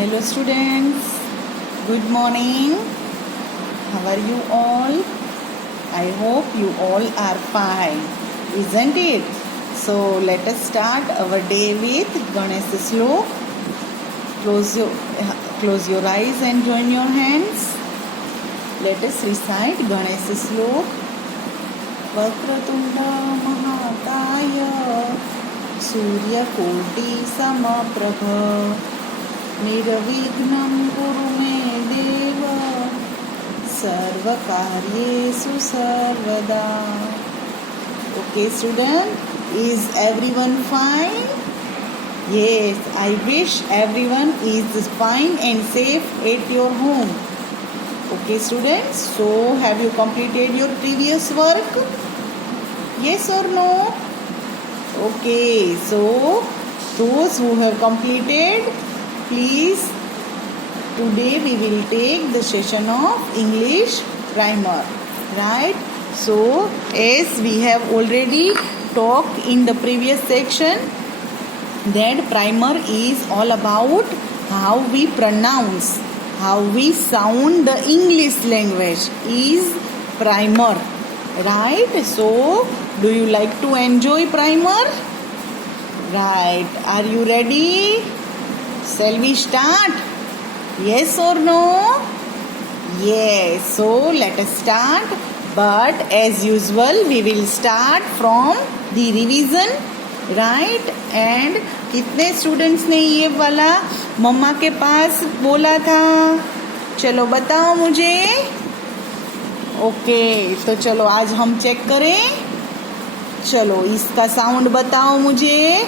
Hello students, good morning. How are you all? I hope you all are fine, isn't it? So let us start our day with Ganesh Slok. Close your eyes and join your hands. Let us recite Ganesh Slok. Vakratunda Mahataya Suryakoti Samaprabha Nirvignam Kuru Me Deva Sarvakaryesu Sarvada. Okay student, is everyone fine? Yes, I wish everyone is fine and safe at your home. Okay students, so have you completed your previous work? Yes or no? Okay, so those who have completed, please, today we will take the session of English primer, right? So as we have already talked in the previous section, that primer is all about how we pronounce, how we sound the English language is primer, right? So do you like to enjoy primer? Right, are you ready? Shall we start? Yes or no? Yes, so let us start. But as usual, we will start from the revision, right? And कितने students ने ये वाला मम्मा के पास बोला था? चलो बताओ मुझे. ओके, तो चलो आज हम चेक करें. चलो इसका साउंड बताओ मुझे.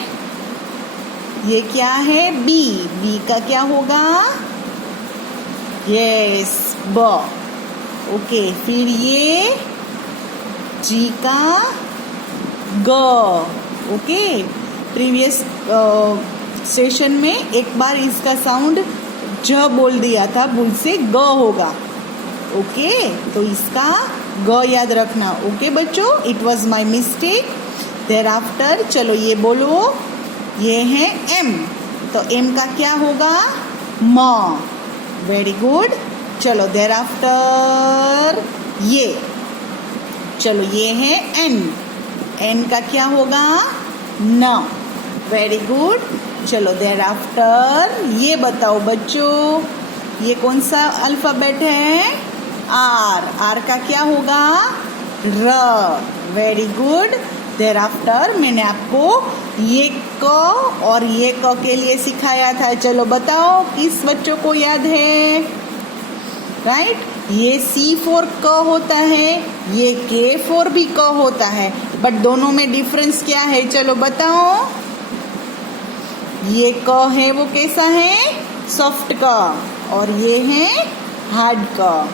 ये क्या है? बी. बी का क्या होगा? यस, ब. ओके, फिर ये जी का ग. ओके, प्रीवियस सेशन में एक बार इसका साउंड ज बोल दिया था, भूल से ग होगा. ओके, तो इसका ग याद रखना. ओके बच्चों, it was my mistake. There after चलो ये बोलो. ये है एम, तो एम का क्या होगा? म. Very good. चलो देर आफ्टर ये. चलो ये है एन. एन का क्या होगा? न. Very good. चलो देर आफ्टर ये बताओ बच्चों, ये कौन सा अल्फाबेट है? आर. आर का क्या होगा? R. Very good. Thereafter मैंने आपको ये क और ये क के लिए सिखाया था. चलो बताओ किस बच्चों को याद है? राइट, ये सी फॉर क होता है, ये के फॉर भी क होता है, बट दोनों में डिफरेंस क्या है? चलो बताओ. ये क है वो कैसा है? सॉफ्ट क, और ये है हार्ड क.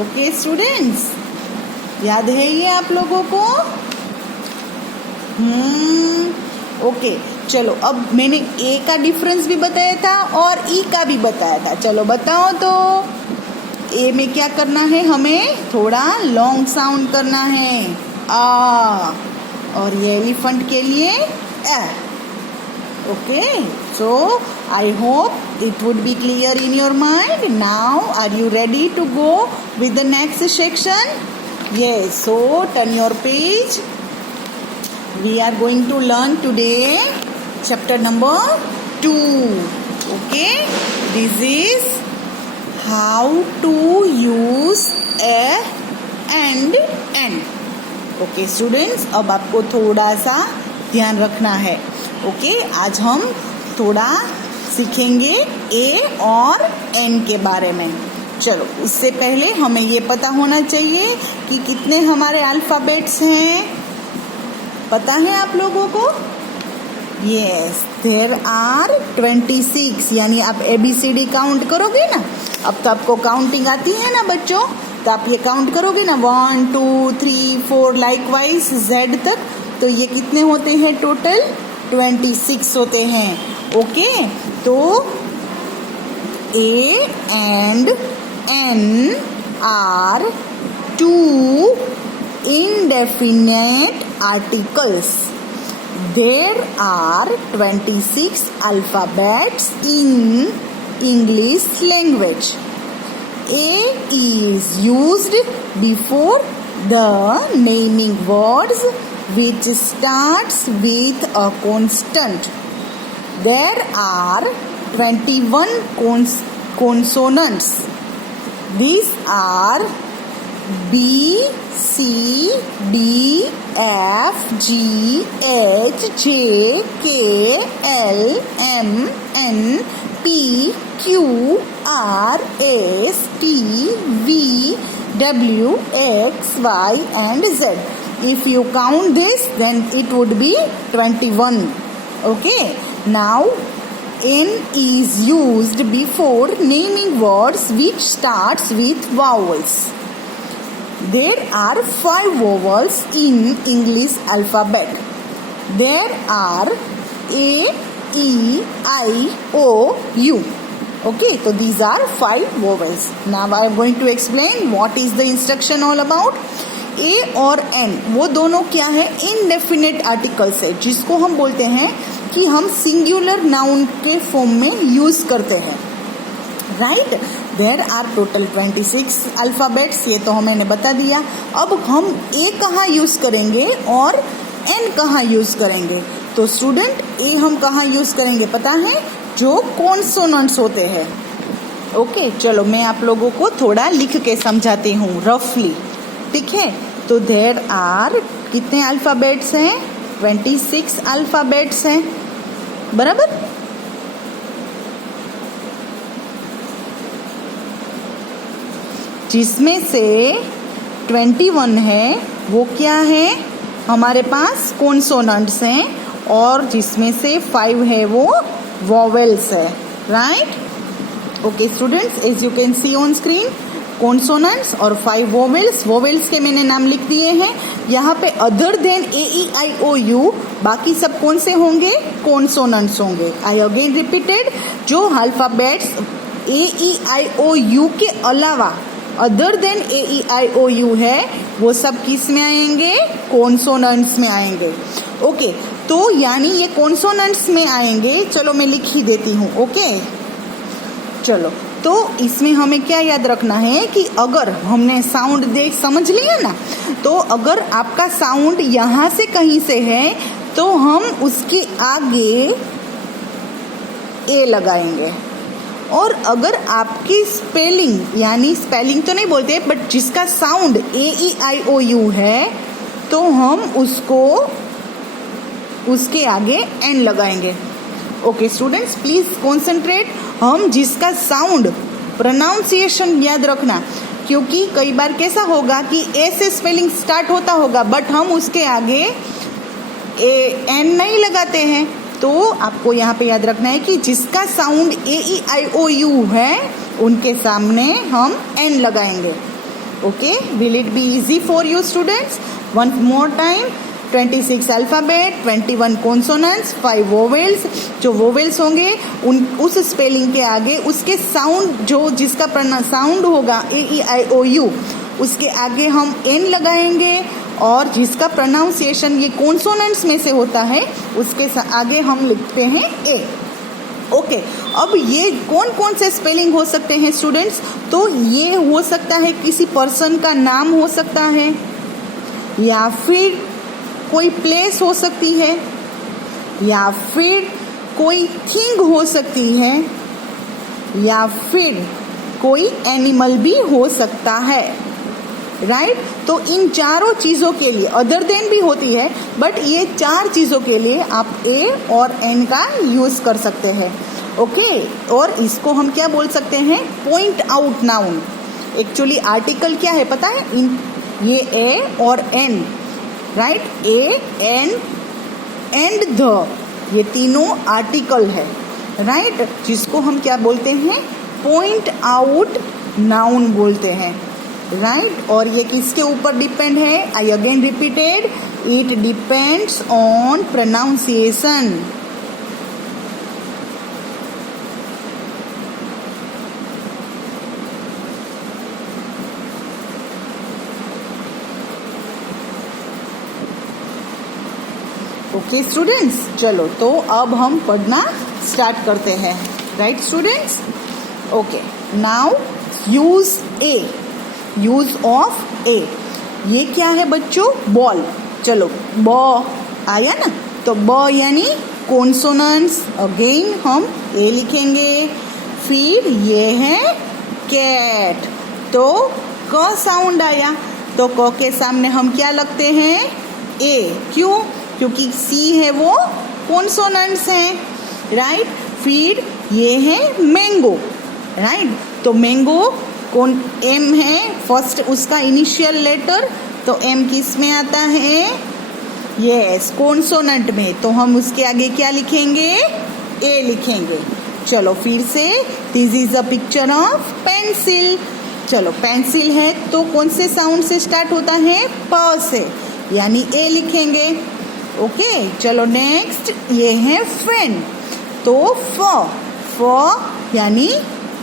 ओके स्टूडेंट्स, याद है ये आप लोगों को? ओके, चलो अब मैंने ए का डिफरेंस भी बताया था और ई का भी बताया था. चलो बताओ तो. ए में क्या करना है? हमें थोड़ा लॉन्ग साउंड करना है, आ. और ये एलिफेंट के लिए A. Okay, so I hope it would be clear in your mind. Now are you ready to go with the next section? Yes, so turn your page. We are going to learn today chapter number 2. Okay, this is how to use a and an. Okay students, अब आपको थोड़ा सा ध्यान रखना है. Okay, आज हम थोड़ा सीखेंगे ए और एन के बारे में. चलो उससे पहले हमें ये पता होना चाहिए कि कितने हमारे अल्फाबेट्स हैं. पता है आप लोगों को? Yes, there are 26. यानी आप ABCD काउंट करोगे ना. अब तो आपको काउंटिंग आती है ना बच्चों, तो आप ये काउंट करोगे ना 1 2 3 4 लाइकवाइज Z तक. तो ये कितने होते हैं? टोटल 26 होते हैं. ओके, तो A and N are two indefinite articles. There are 26 alphabets in English language. A is used before the naming words which starts with a consonant. There are 21 consonants. These are B, C, D, F, G, H, J, K, L, M, N, P, Q, R, S, T, V, W, X, Y and Z. If you count this, then it would be 21. Okay. Now N is used before naming words which starts with vowels. There are 5 vowels in English alphabet. There are A, E, I, O, U. Okay, so these are 5 vowels. Now I am going to explain what is the instruction all about. A और N वो दोनों क्या है? Indefinite articles है, जिसको हम बोलते हैं कि हम सिंगुलर नाउन के फॉर्म में यूज करते हैं. Right. There are total 26 alphabets. ये तो मैंने बता दिया. अब हम ए कहाँ यूज करेंगे और एन कहाँ यूज करेंगे? तो स्टूडेंट ए हम कहाँ यूज करेंगे पता है? जो कॉन्सोनेंट्स होते हैं. ओके, चलो मैं आप लोगों को थोड़ा लिख के समझाती हूँ रफली. ठीक है. तो देयर आर कितने अल्फ़ाबेट्स हैं? 26 अल्फ़ाबेट्स हैं. बराबर. जिसमें से 21 है वो क्या है? हमारे पास कॉन्सोनेंट्स हैं. और जिसमें से 5 है वो वॉवेल्स है. Right. Okay students, as you can see on screen, consonants और 5 वोवेल्स. वोवेल्स के मैंने नाम लिख दिए हैं. यहाँ पे other than A E I O U बाकी सब कौन से होंगे? कॉन्सोनेंट्स होंगे. आई अगेन रिपीटेड, जो alphabets A E I O U के अलावा other than A E I O U है वो सब किस में आएंगे? कॉन्सोनेंट्स में आएंगे. ओके, तो यानी ये कॉन्सोनेंट्स में आएंगे. चलो मैं लिख ही देती हूँ. ओके चलो, तो इसमें हमें क्या याद रखना है कि अगर हमने साउंड देख समझ लिया ना, तो अगर आपका साउंड यहाँ से कहीं से है तो हम उसके आगे ए लगाएंगे. और अगर आपकी स्पेलिंग, यानी स्पेलिंग तो नहीं बोलते बट जिसका sound A E I O U है, तो हम उसको उसके आगे एन लगाएंगे. Okay students, please concentrate. हम जिसका साउंड, प्रोनाउंसिएशन याद रखना, क्योंकि कई बार कैसा होगा कि ए से स्पेलिंग स्टार्ट होता होगा बट हम उसके आगे एन नहीं लगाते हैं. तो आपको यहाँ पे याद रखना है कि जिसका sound A E I O U है उनके सामने हम एन लगाएंगे. Okay, will it be easy for you students? One more time. 26 alphabet, 21 consonants, 5 vowels. जो वोवेल्स होंगे उस स्पेलिंग के आगे उसके साउंड, जो जिसका साउंड होगा ए ई आई ओ यू, उसके आगे हम एन लगाएंगे. और जिसका प्रोनाउंसिएशन ये कॉन्सोनेंट्स में से होता है उसके आगे हम लिखते हैं ए. ओके, अब ये कौन कौन से स्पेलिंग हो सकते हैं स्टूडेंट्स? तो ये हो सकता है किसी पर्सन का नाम हो सकता है, या फिर कोई प्लेस हो सकती है, या फिर कोई थिंग हो सकती है, या फिर कोई एनिमल भी हो सकता है. राइट. तो इन चारों चीज़ों के लिए, अदर देन भी होती है बट ये 4 चीज़ों के लिए आप ए और एन का यूज़ कर सकते हैं. ओके, और इसको हम क्या बोल सकते हैं? Point out noun. Actually article क्या है पता है? ये ए और an. Right. A, an and the, ये तीनों आर्टिकल है. राइट. जिसको हम क्या बोलते हैं? पॉइंट आउट नाउन बोलते हैं. राइट. और ये किसके ऊपर डिपेंड है? I again repeated, it depends on pronunciation. Okay students, चलो तो अब हम पढ़ना स्टार्ट करते हैं. Right students. Okay, now use a, use of a. ये क्या है बच्चों? बॉल। चलो ब आया ना, तो ब यानी कॉन्सोनेंट्स। अगेन हम ए लिखेंगे। फिर ये है कैट, तो क साउंड आया, तो क के सामने हम क्या लगते हैं? ए। क्यों? क्योंकि सी है वो कॉन्सोनेंट्स हैं, राइट। फिर ये है मैंगो, राइट। तो मैंगो कौन? एम है फर्स्ट उसका इनिशियल लेटर, तो एम किस में आता है? यस, कॉन्सोनेंट में। तो हम उसके आगे क्या लिखेंगे? ए लिखेंगे। चलो फिर से, this is a picture of pencil. चलो पेंसिल है तो कौन से साउंड से स्टार्ट होता है? प से, यानी ए लिखेंगे। ओके, चलो नेक्स्ट ये है फैन, तो फ यानी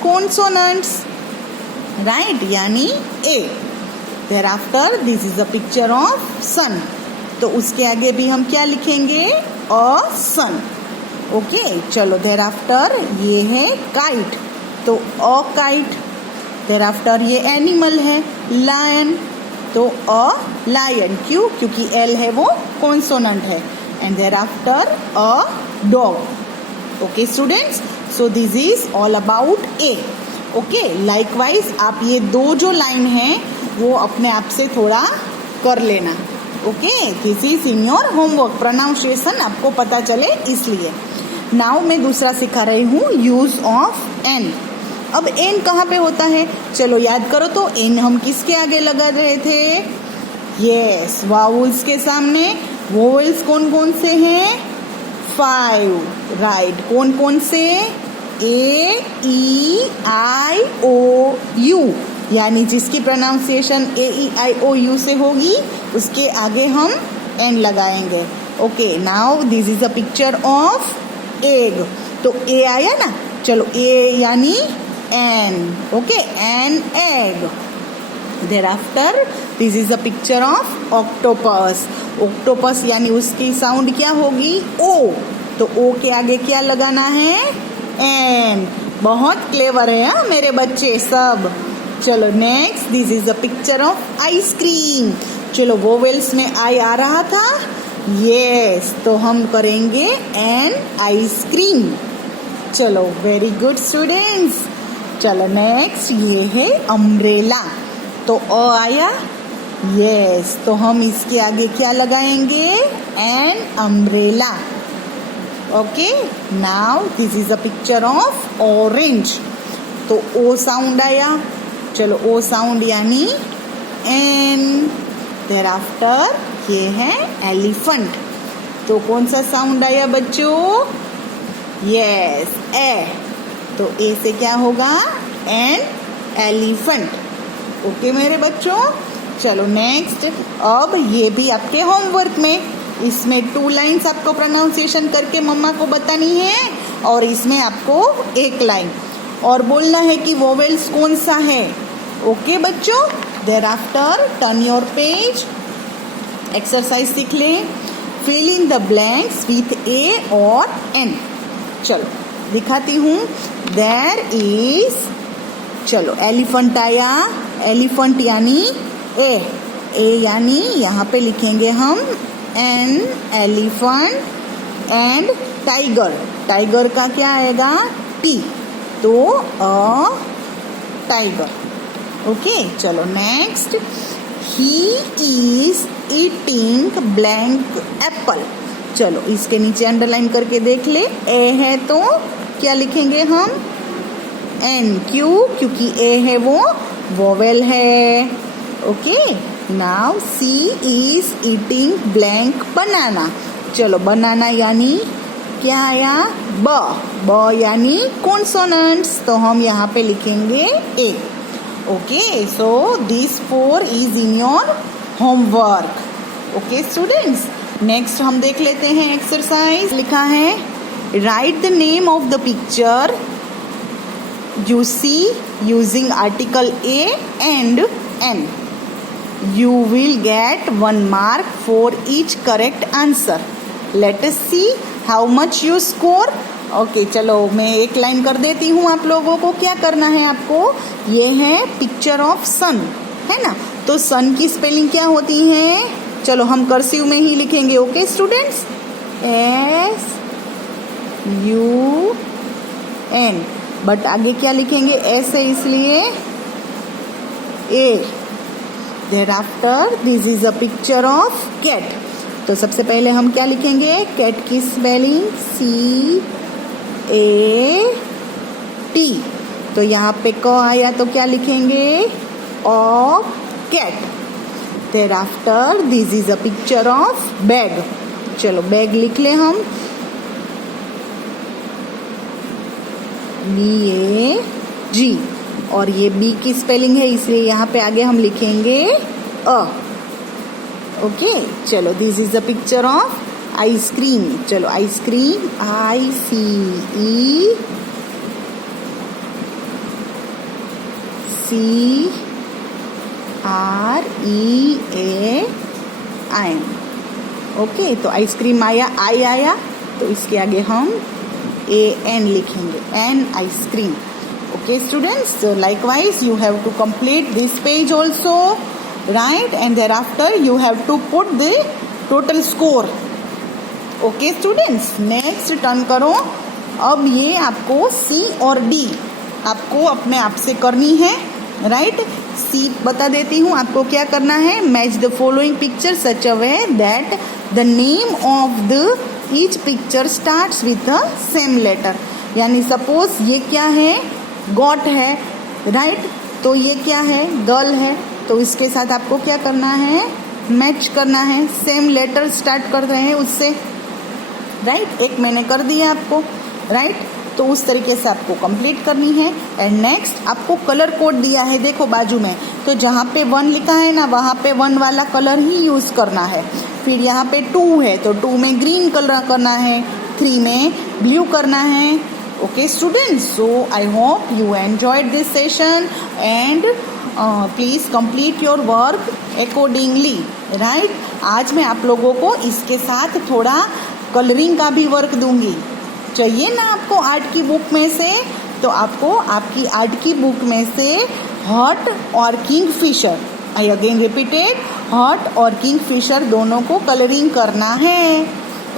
कॉन्सोनेंट्स, राइट, यानी a. Thereafter this is a picture of sun, तो उसके आगे भी हम क्या लिखेंगे? A sun. ओके, चलो देयर आफ्टर ये है काइट, तो अ काइट। देयर आफ्टर ये एनिमल है लायन, तो अ लायन। क्यों? क्योंकि एल है वो कॉन्सोनेंट है। And thereafter a dog. Okay students, so this is all about a. Okay, likewise आप ये दो जो लाइन हैं वो अपने आप से थोड़ा कर लेना। Okay, this is in your homework. Pronunciation आपको पता चले इसलिए। नाउ मैं दूसरा सिखा रही हूँ, यूज ऑफ एन। अब एन कहाँ पे होता है? चलो याद करो, तो एन हम किसके आगे लगा रहे थे? यस, वाउल्स के सामने। वोवेल्स कौन कौन से हैं? 5, राइट। कौन कौन से? ए, ई, आई, ओ, यू, यानी जिसकी pronunciation A, E, I, O, you से होगी उसके आगे हम एन लगाएंगे। Okay, now this is a picture of egg, तो ए आया ना। चलो ए यानी an. Okay, an egg. Thereafter this is a picture of octopus. Octopus यानी उसकी साउंड क्या होगी? ओ, तो ओ के आगे क्या लगाना है? एन। बहुत क्लेवर है हाँ मेरे बच्चे सब। चलो next, this is a picture of ice cream. चलो वोवेल्स में आई आ रहा था, यस, तो हम करेंगे एन आइसक्रीम। चलो वेरी गुड स्टूडेंट्स। चलो नेक्स्ट ये है अम्ब्रेला, तो अ आया, यस, तो हम इसके आगे क्या लगाएंगे? An umbrella. Okay, now this is a picture of orange, तो ओ साउंड आया। चलो ओ साउंड यानी एन। देयर आफ्टर ये है एलिफेंट, तो कौन सा साउंड आया बच्चों? यस, ए, तो ए से क्या होगा? An elephant. ओके मेरे बच्चों, चलो नेक्स्ट। अब ये भी आपके होमवर्क में, इसमें 2 लाइन्स आपको प्रोनाउंसिएशन करके मम्मा को बतानी है, और इसमें आपको 1 लाइन और बोलना है कि वोवेल्स कौन सा है। ओके बच्चों, thereafter turn your page, exercise सीख लें। Fill in the blanks with a और एन। चलो दिखाती हूँ। देयर इज, चलो एलिफेंट आया, एलिफेंट यानी ए, ए यानी यहाँ पे लिखेंगे हम an elephant. And tiger, tiger का क्या आएगा? टी, तो अ टाइगर। ओके, चलो next. He is eating blank apple. चलो इसके नीचे अंडरलाइन करके देख ले। ए है तो क्या लिखेंगे हम? एन। क्यों? क्योंकि ए है वो वोवेल है। Okay, now she is eating blank banana. चलो बनाना यानी क्या आया? ब, ब यानी कॉन्सोनेंट्स, तो हम यहाँ पे लिखेंगे a. Okay, so this 4 is in your homework. Okay students, next हम देख लेते हैं एक्सरसाइज। लिखा है right the name of the picture you see using article A and N. You will get 1 mark for each correct answer. Let us see how much you score. Okay चलो मैं एक line कर देती हूँ आप लोगों को। क्या करना है आपको, ये है पिक्चर ऑफ सन, है ना। तो सन की स्पेलिंग क्या होती है, चलो हम कर्सिव में ही लिखेंगे। ओके स्टूडेंट्स, SUN, बट आगे क्या लिखेंगे, S है इसलिए A। Thereafter this is a picture of cat. तो सबसे पहले हम क्या लिखेंगे, कैट की स्पेलिंग CAT। तो यहाँ पे क आया तो क्या लिखेंगे, of cat. Thereafter this is a picture of bag. चलो बैग लिख ले हम, BAG, और ये B की स्पेलिंग है इसलिए यहाँ पे आगे हम लिखेंगे अ। ओके चलो this is the picture of ice cream. चलो आइसक्रीम ICECREAM। ओके तो आइसक्रीम आया, आई आया, तो इसके आगे हम AN लिखेंगे, N ice cream. Okay students, so likewise you have to complete this page also, right, and thereafter you have to put the total score. Okay students, next turn करो। अब ये आपको C और D आपको अपने आप से करनी है, right। C बता देती हूँ आपको क्या करना है, match the following picture such a way that the name of the each picture starts with the same letter. यानी सपोज ये क्या है, गॉट है, राइट, तो ये क्या है, गर्ल है, तो इसके साथ आपको क्या करना है, मैच करना है, सेम लेटर स्टार्ट कर रहे हैं उससे, राइट। एक मैंने कर दिया आपको, राइट, तो उस तरीके से आपको कंप्लीट करनी है। एंड नेक्स्ट आपको कलर कोड दिया है, देखो बाजू में, तो जहाँ पे 1 लिखा है ना वहाँ पे 1 वाला कलर ही यूज़ करना है। फिर यहाँ पे 2 है तो 2 में ग्रीन कलर करना है, 3 में ब्लू करना है। Okay students, so I hope you enjoyed this session and please complete your work accordingly, right। आज मैं आप लोगों को इसके साथ थोड़ा कलरिंग का भी वर्क दूंगी। चाहिए ना आपको आर्ट की बुक में से, तो आपको आपकी आर्ट की बुक में से हॉट और किंगफिशर, आई अगेन रिपीटेड, हॉट और किंगफिशर दोनों को कलरिंग करना है।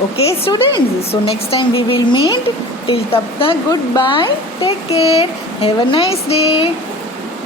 Okay students, so next time we will meet. Till तब तक goodbye, take care, have a nice day.